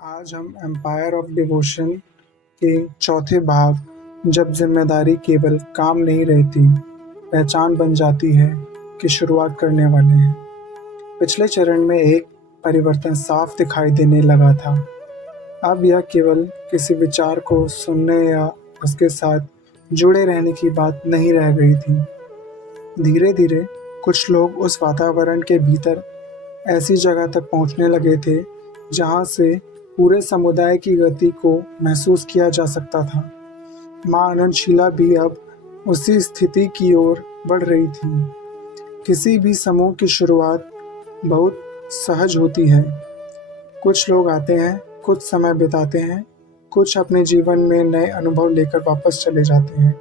आज हम empire of devotion के चौथे भाग जब जिम्मेदारी केवल काम नहीं रहती, पहचान बन जाती है की शुरुआत करने वाले हैं। पिछले चरण में एक परिवर्तन साफ दिखाई देने लगा था। अब यह केवल किसी विचार को सुनने या उसके साथ जुड़े रहने की बात नहीं रह गई थी। धीरे धीरे कुछ लोग उस वातावरण के भीतर ऐसी जगह तक पहुंचने लगे थे जहां से पूरे समुदाय की गति को महसूस किया जा सकता था। माँ आनंदशीला भी अब उसी स्थिति की ओर बढ़ रही थी। किसी भी समूह की शुरुआत बहुत सहज होती है। कुछ लोग आते हैं, कुछ समय बिताते हैं, कुछ अपने जीवन में नए अनुभव लेकर वापस चले जाते हैं।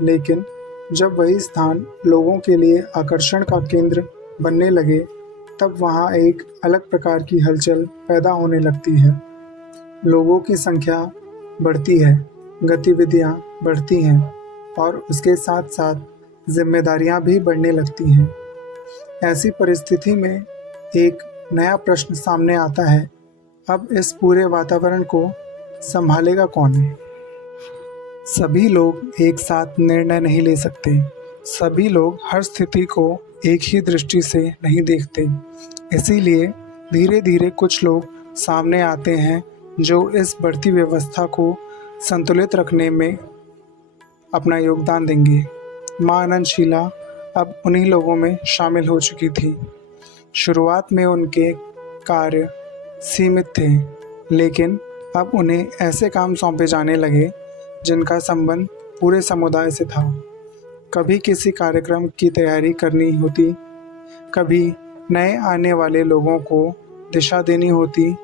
लेकिन जब वही स्थान लोगों के लिए आकर्षण का केंद्र बनने लगे, तब वहाँ एक अलग प्रकार की हलचल पैदा होने लगती है। लोगों की संख्या बढ़ती है, गतिविधियाँ बढ़ती हैं और उसके साथ साथ जिम्मेदारियाँ भी बढ़ने लगती हैं। ऐसी परिस्थिति में एक नया प्रश्न सामने आता है, अब इस पूरे वातावरण को संभालेगा कौन? सभी लोग एक साथ निर्णय नहीं ले सकते। सभी लोग हर स्थिति को एक ही दृष्टि से नहीं देखते। इसीलिए धीरे धीरे कुछ लोग सामने आते हैं जो इस बढ़ती व्यवस्था को संतुलित रखने में अपना योगदान देंगे। माँ आनंदशीला अब उन्हीं लोगों में शामिल हो चुकी थी। शुरुआत में उनके कार्य सीमित थे, लेकिन अब उन्हें ऐसे काम सौंपे जाने लगे जिनका संबंध पूरे समुदाय से था। कभी किसी कार्यक्रम की तैयारी करनी होती, कभी नए आने वाले लोगों को दिशा देनी होती,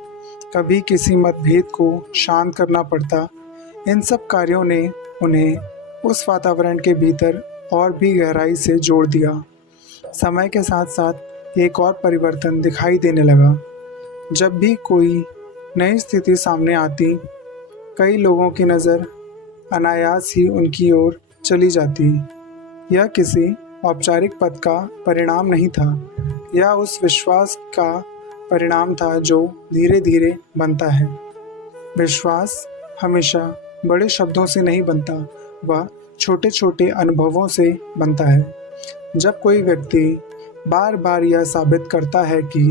कभी किसी मतभेद को शांत करना पड़ता। इन सब कार्यों ने उन्हें उस वातावरण के भीतर और भी गहराई से जोड़ दिया। समय के साथ साथ एक और परिवर्तन दिखाई देने लगा। जब भी कोई नई स्थिति सामने आती, कई लोगों की नज़र अनायास ही उनकी ओर चली जाती। यह किसी औपचारिक पद का परिणाम नहीं था, यह उस विश्वास का परिणाम था जो धीरे धीरे बनता है। विश्वास हमेशा बड़े शब्दों से नहीं बनता, वह छोटे छोटे अनुभवों से बनता है। जब कोई व्यक्ति बार बार यह साबित करता है कि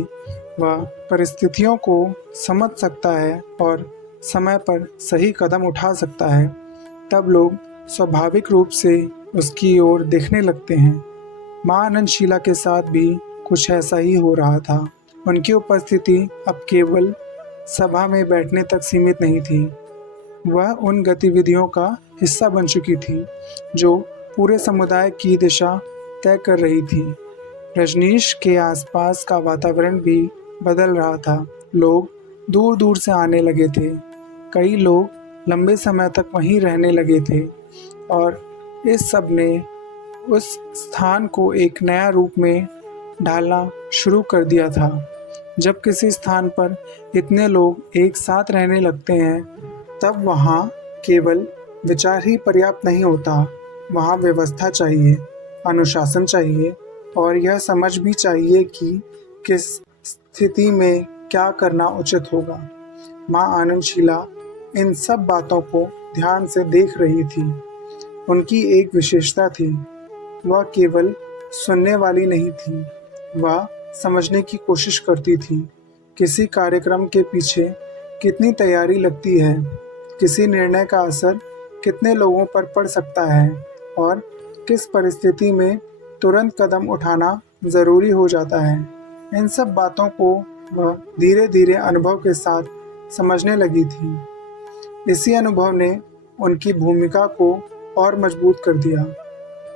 वह परिस्थितियों को समझ सकता है और समय पर सही कदम उठा सकता है, तब लोग स्वाभाविक रूप से उसकी ओर देखने लगते हैं। माँ आनंदशीला के साथ भी कुछ ऐसा ही हो रहा था। उनकी उपस्थिति अब केवल सभा में बैठने तक सीमित नहीं थी, वह उन गतिविधियों का हिस्सा बन चुकी थी जो पूरे समुदाय की दिशा तय कर रही थी। रजनीश के आसपास का वातावरण भी बदल रहा था। लोग दूर दूर से आने लगे थे, कई लोग लंबे समय तक वहीं रहने लगे थे और इस सब ने उस स्थान को एक नया रूप में ढालना शुरू कर दिया था। जब किसी स्थान पर इतने लोग एक साथ रहने लगते हैं, तब वहाँ केवल विचार ही पर्याप्त नहीं होता, वहाँ व्यवस्था चाहिए, अनुशासन चाहिए और यह समझ भी चाहिए कि किस स्थिति में क्या करना उचित होगा। माँ आनंदशीला इन सब बातों को ध्यान से देख रही थी। उनकी एक विशेषता थी, वह केवल सुनने वाली नहीं थी, वह समझने की कोशिश करती थी। किसी कार्यक्रम के पीछे कितनी तैयारी लगती है, किसी निर्णय का असर कितने लोगों पर पड़ सकता है और किस परिस्थिति में तुरंत कदम उठाना ज़रूरी हो जाता है। इन सब बातों को वह धीरे धीरे अनुभव के साथ समझने लगी थी। इसी अनुभव ने उनकी भूमिका को और मजबूत कर दिया।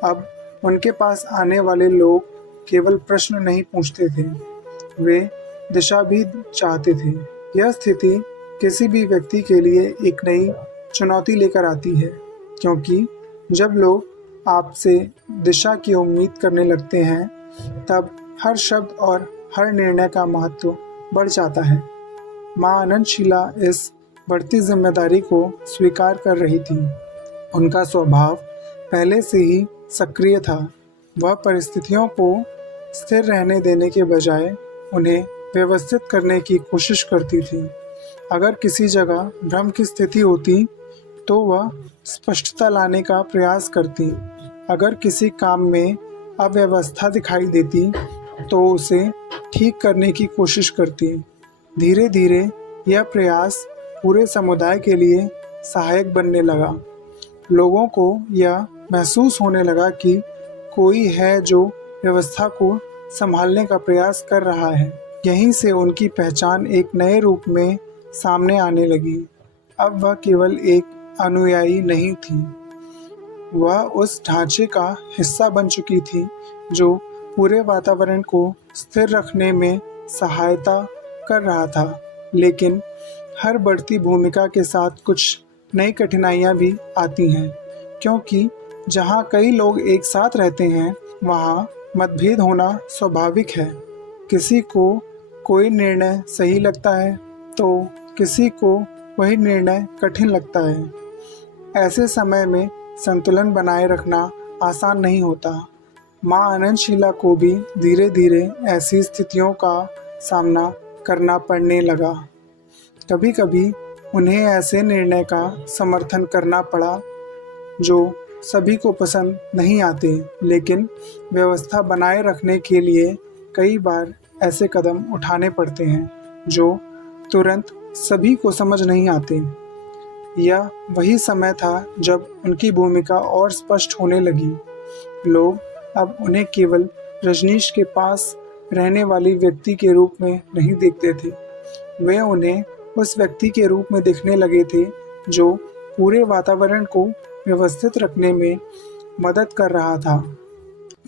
अब उनके पास आने वाले लोग केवल प्रश्न नहीं पूछते थे, वे दिशा भी चाहते थे। यह स्थिति किसी भी व्यक्ति के लिए एक नई चुनौती लेकर आती है, क्योंकि जब लोग आपसे दिशा की उम्मीद करने लगते हैं, तब हर शब्द और हर निर्णय का महत्व बढ़ जाता है। माँ आनंदशीला इस बढ़ती जिम्मेदारी को स्वीकार कर रही थी। उनका स्वभाव पहले से ही सक्रिय था। वह परिस्थितियों को स्थिर रहने देने के बजाय उन्हें व्यवस्थित करने की कोशिश करती थी। अगर किसी जगह भ्रम की स्थिति होती तो वह स्पष्टता लाने का प्रयास करती। अगर किसी काम में अव्यवस्था दिखाई देती तो उसे ठीक करने की कोशिश करती। धीरे धीरे यह प्रयास पूरे समुदाय के लिए सहायक बनने लगा। लोगों को यह महसूस होने लगा कि कोई है जो व्यवस्था को संभालने का प्रयास कर रहा है। यहीं से उनकी पहचान एक नए रूप में सामने आने लगी। अब वह केवल एक अनुयायी नहीं थी, वह उस ढांचे का हिस्सा बन चुकी थी जो पूरे वातावरण को स्थिर रखने में सहायता कर रहा था। लेकिन हर बढ़ती भूमिका के साथ कुछ नई कठिनाइयाँ भी आती हैं, क्योंकि जहाँ कई लोग एक साथ रहते हैं वहाँ मतभेद होना स्वाभाविक है। किसी को कोई निर्णय सही लगता है तो किसी को वही निर्णय कठिन लगता है। ऐसे समय में संतुलन बनाए रखना आसान नहीं होता। माँ आनंदशीला को भी धीरे धीरे ऐसी स्थितियों का सामना करना पड़ने लगा। कभी कभी उन्हें ऐसे निर्णय का समर्थन करना पड़ा जो सभी को पसंद नहीं आते, लेकिन व्यवस्था बनाए रखने के लिए कई बार ऐसे कदम उठाने पड़ते हैं जो तुरंत सभी को समझ नहीं आते। यह वही समय था जब उनकी भूमिका और स्पष्ट होने लगी। लोग अब उन्हें केवल रजनीश के पास रहने वाली व्यक्ति के रूप में नहीं देखते थे, वे उन्हें उस व्यक्ति के रूप में देखने लगे थे जो पूरे वातावरण को व्यवस्थित रखने में मदद कर रहा था।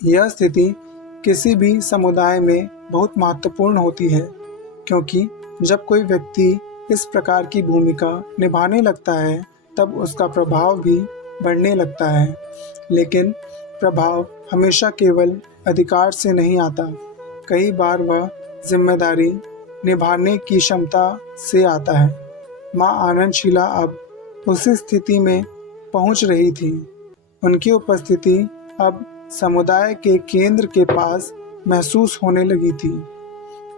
यह स्थिति किसी भी समुदाय में बहुत महत्वपूर्ण होती है, क्योंकि जब कोई व्यक्ति इस प्रकार की भूमिका निभाने लगता है तब उसका प्रभाव भी बढ़ने लगता है। लेकिन प्रभाव हमेशा केवल अधिकार से नहीं आता, कई बार वह जिम्मेदारी निभाने की क्षमता से आता है। माँ आनंदशीला अब उसी स्थिति में पहुँच रही थी। उनकी उपस्थिति अब समुदाय के केंद्र के पास महसूस होने लगी थी,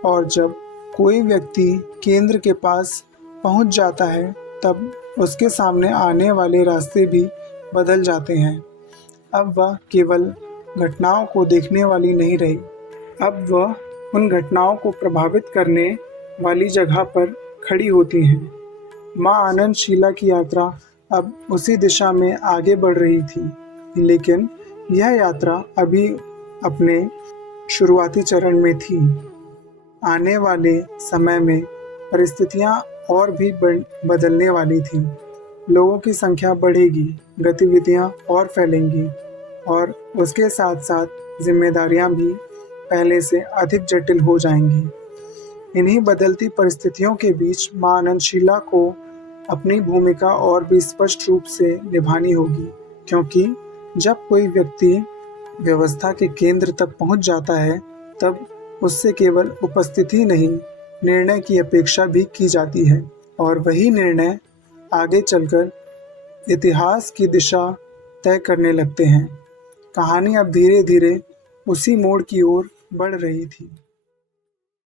और जब कोई व्यक्ति केंद्र के पास पहुंच जाता है तब उसके सामने आने वाले रास्ते भी बदल जाते हैं। अब वह केवल घटनाओं को देखने वाली नहीं रही, अब वह उन घटनाओं को प्रभावित करने वाली जगह पर खड़ी होती हैं। माँ आनंदशीला की यात्रा अब उसी दिशा में आगे बढ़ रही थी, लेकिन यह यात्रा अभी अपने शुरुआती चरण में थी। आने वाले समय में परिस्थितियां और भी बदलने वाली थी। लोगों की संख्या बढ़ेगी, गतिविधियां और फैलेंगी, और उसके साथ साथ जिम्मेदारियां भी पहले से अधिक जटिल हो जाएंगी। इन्हीं बदलती परिस्थितियों के बीच माँ आनंदशीला को अपनी भूमिका और भी स्पष्ट रूप से निभानी होगी, क्योंकि जब कोई व्यक्ति व्यवस्था के केंद्र तक पहुंच जाता है तब उससे केवल उपस्थिति नहीं, निर्णय की अपेक्षा भी की जाती है, और वही निर्णय आगे चलकर इतिहास की दिशा तय करने लगते हैं। कहानी अब धीरे धीरे उसी मोड़ की ओर बढ़ रही थी।